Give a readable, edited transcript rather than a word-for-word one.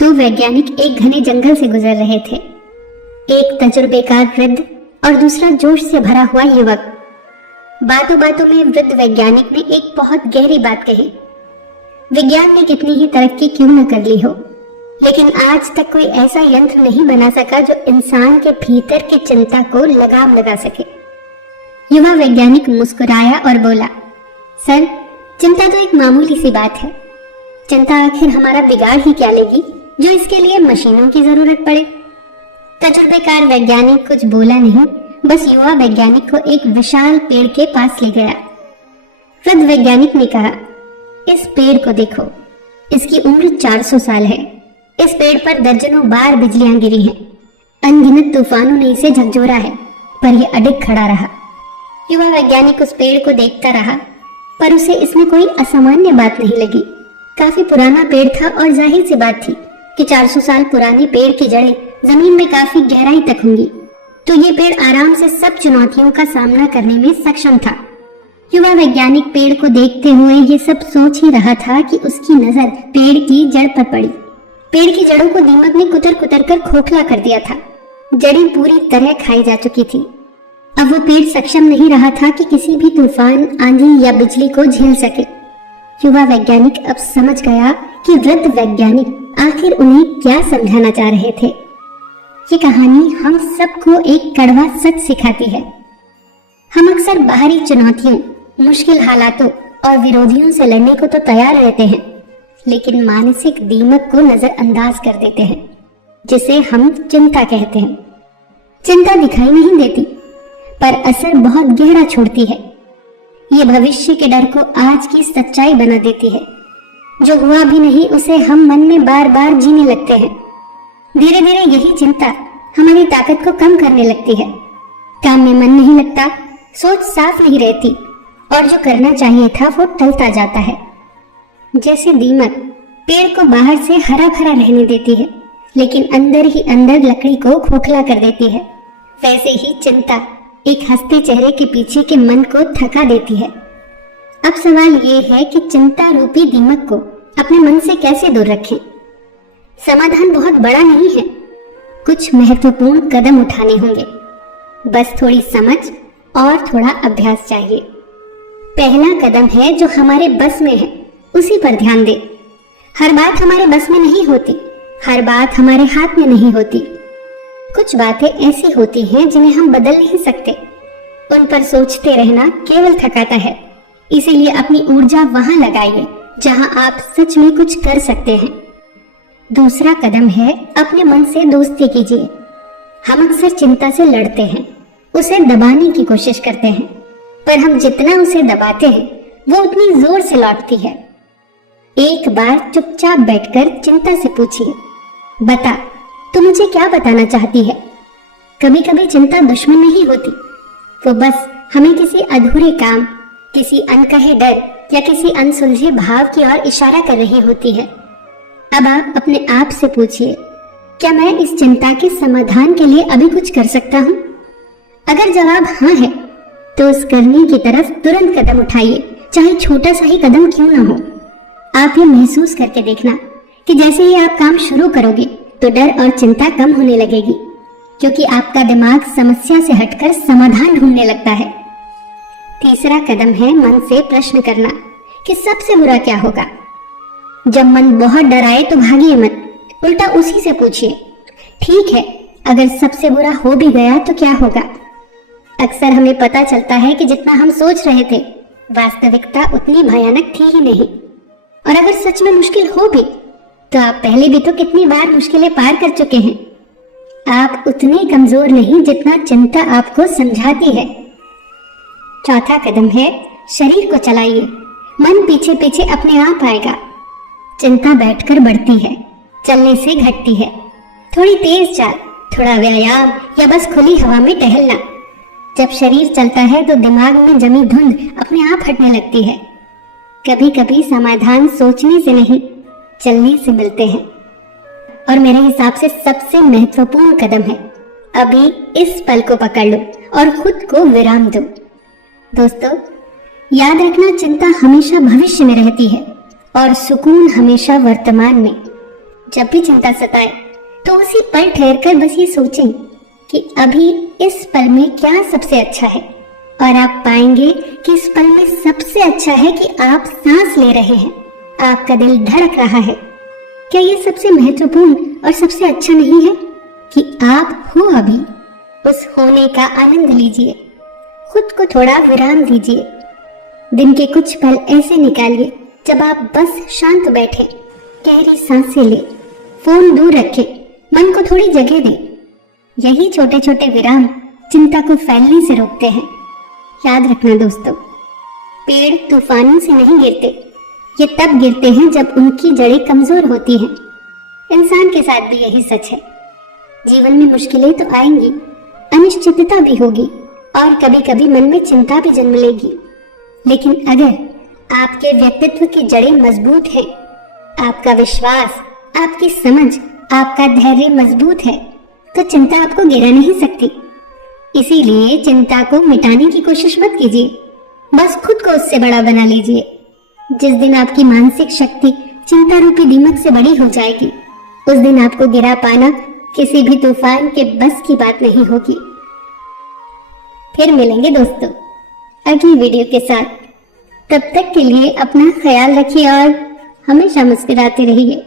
दो वैज्ञानिक एक घने जंगल से गुजर रहे थे। एक तजुर्बेकार वृद्ध और दूसरा जोश से भरा हुआ युवक। बातों बातों में वृद्ध वैज्ञानिक ने एक बहुत गहरी बात कही। विज्ञान ने कितनी ही तरक्की क्यों न कर ली हो, लेकिन आज तक कोई ऐसा यंत्र नहीं बना सका जो इंसान के भीतर की चिंता को लगाम लगा सके। युवा वैज्ञानिक मुस्कुराया और बोला, सर, चिंता तो एक मामूली सी बात है। चिंता आखिर हमारा बिगाड़ ही क्या लेगी जो इसके लिए मशीनों की जरूरत पड़े। तजुर्बेकार वैज्ञानिक कुछ बोला नहीं, बस युवा वैज्ञानिक को एक विशाल पेड़ के पास ले गया। वृद्ध वैज्ञानिक ने कहा, इस पेड़ को देखो, इसकी उम्र 400 साल है। इस पेड़ पर दर्जनों बार बिजलियां गिरी हैं। अनगिनत तूफानों ने इसे झकझोरा है, पर यह अडिग खड़ा रहा। युवा वैज्ञानिक उस पेड़ को देखता रहा, पर उसे इसमें कोई असामान्य बात नहीं लगी। काफी पुराना पेड़ था और जाहिर सी बात थी कि 400 साल पुराने पेड़ की जड़ें जमीन में काफी गहराई तक होंगी, तो ये पेड़ आराम से सब चुनौतियों का सामना करने में सक्षम था। युवा वैज्ञानिक पेड़ को देखते हुए ये सब सोच ही रहा था कि उसकी नजर पेड़ की जड़ पर पड़ी। पेड़ की जड़ों को दीमक ने कुतर कुतर कर खोखला कर दिया था। जड़ें पूरी तरह खाई जा चुकी थी। अब वो पेड़ सक्षम नहीं रहा था कि किसी भी तूफान, आंधी या बिजली को झेल सके। युवा वैज्ञानिक अब समझ गया कि वृद्ध वैज्ञानिक आखिर उन्हें क्या समझाना चाह रहे थे। ये कहानी हम सबको एक कड़वा सच सिखाती है। हम अक्सर बाहरी चुनौतियों, मुश्किल हालातों और विरोधियों से लड़ने को तो तैयार रहते हैं, लेकिन मानसिक दीमक को नजरअंदाज कर देते हैं, जिसे हम चिंता कहते हैं। चिंता दिखाई नहीं देती, पर असर बहुत गहरा छोड़ती है। ये भविष्य के डर को आज की सच्चाई बना देती है। जो हुआ भी नहीं उसे हम मन में बार बार जीने लगते हैं। धीरे धीरे यही चिंता हमारी ताकत को कम करने लगती है। काम में मन नहीं लगता, सोच साफ नहीं रहती और जो करना चाहिए था वो टलता जाता है। जैसे दीमक पेड़ को बाहर से हरा भरा रहने देती है, लेकिन अंदर ही अंदर लकड़ी को खोखला कर देती है, वैसे ही चिंता एक हंसते चेहरे के पीछे के मन को थका देती है। अब सवाल ये है कि चिंता रूपी दीमक को अपने मन से कैसे दूर रखें। समाधान बहुत बड़ा नहीं है, कुछ महत्वपूर्ण कदम उठाने होंगे। बस थोड़ी समझ और थोड़ा अभ्यास चाहिए। पहला कदम है जो हमारे बस में है, उसी पर ध्यान दें। हर बात हमारे बस में नहीं होती, हर बात हमारे हाथ में नहीं होती। कुछ बातें ऐसी होती हैं जिन्हें हम बदल नहीं सकते। उन पर सोचते रहना केवल थकाता है। इसीलिए अपनी ऊर्जा वहां लगाइए जहां आप सच में कुछ कर सकते हैं। दूसरा कदम है अपने मन से दोस्ती कीजिए। हम अक्सर चिंता से लड़ते हैं, उसे दबाने की कोशिश करते हैं, पर हम जितना उसे दबाते हैं वो उतनी जोर से लौटती है। एक बार चुपचाप बैठकर चिंता से पूछिए, बता, तू मुझे क्या बताना चाहती है। कभी कभी चिंता दुश्मन नहीं होती, वो बस हमें किसी अधूरे काम, किसी अनकहे डर या किसी अनसुलझे भाव की ओर इशारा कर रही होती है। अब आप अपने आप से पूछिए, क्या मैं इस चिंता के समाधान के लिए अभी कुछ कर सकता हूँ? अगर जवाब हाँ है, तो उस करने की तरफ तुरंत कदम उठाइए, चाहे छोटा सा ही कदम क्यों ना हो। आप ये महसूस करके देखना कि जैसे ही आप काम शुरू करोगे तो डर और चिंता कम होने लगेगी, क्योंकि आपका दिमाग समस्या से हटकर समाधान ढूंढने लगता है। तीसरा कदम है मन से प्रश्न करना कि सबसे बुरा क्या होगा। जब मन बहुत डराए तो भागिए मत, उल्टा उसी से पूछिए, ठीक है, अगर सबसे बुरा हो भी गया तो क्या होगा। अक्सर हमें पता चलता है कि जितना हम सोच रहे थे, वास्तविकता उतनी भयानक थी ही नहीं। और अगर सच में मुश्किल हो भी, तो आप पहले भी तो कितनी बार मुश्किलें पार कर चुके हैं। आप उतने कमजोर नहीं जितना चिंता आपको समझाती है। चौथा कदम है शरीर को चलाइए। मन पीछे पीछे अपने आप आएगा। चिंता बैठकर बढ़ती है, चलने से घटती है। थोड़ी तेज चाल, थोड़ा व्यायाम या बस खुली हवा में टहलना। जब शरीर चलता है तो दिमाग में जमी धुंध अपने आप हटने लगती है। कभी कभी समाधान सोचने से नहीं, चलने से मिलते हैं। और मेरे हिसाब से सबसे महत्वपूर्ण कदम है, अभी इस पल को पकड़ लो और खुद को विराम दो। दोस्तों, याद रखना, चिंता हमेशा भविष्य में रहती है और सुकून हमेशा वर्तमान में। जब भी चिंता सताए तो उसी पल ठहरकर बस ये सोचें कि अभी इस पल में क्या सबसे अच्छा है, और आप पाएंगे कि इस पल में सबसे अच्छा है कि आप सांस ले रहे हैं, आपका दिल धड़क रहा है। क्या ये सबसे महत्वपूर्ण और सबसे अच्छा नहीं है कि आप हो अभी? उस होने का आनंद लीजिए, खुद को थोड़ा विराम दीजिए। दिन के कुछ पल ऐसे निकालिए जब आप बस शांत बैठे, गहरी सांसें ले, फोन दूर रखें, मन को थोड़ी जगह दें। यही छोटे छोटे विराम चिंता को फैलने से रोकते हैं। याद रखना दोस्तों, पेड़ तूफानों से नहीं गिरते, ये तब गिरते हैं जब उनकी जड़ें कमजोर होती हैं। इंसान के साथ भी यही सच है। जीवन में मुश्किलें तो आएंगी, अनिश्चितता भी होगी और कभी कभी मन में चिंता भी जन्म लेगी, लेकिन अगर आपके व्यक्तित्व की जड़ें मजबूत हैं, आपका विश्वास, आपकी समझ, आपका धैर्य मजबूत है, तो चिंता आपको गिरा नहीं सकती। इसीलिए चिंता को मिटाने की कोशिश मत कीजिए, बस खुद को उससे बड़ा बना लीजिए। जिस दिन आपकी मानसिक शक्ति चिंता रूपी दीमक से बड़ी हो जाएगी, उस दिन आपको गिरा पाना किसी भी तूफान के बस की बात नहीं होगी। फिर मिलेंगे दोस्तों अगली वीडियो के साथ। तब तक के लिए अपना ख्याल रखिए और हमेशा मुस्कुराते रहिए।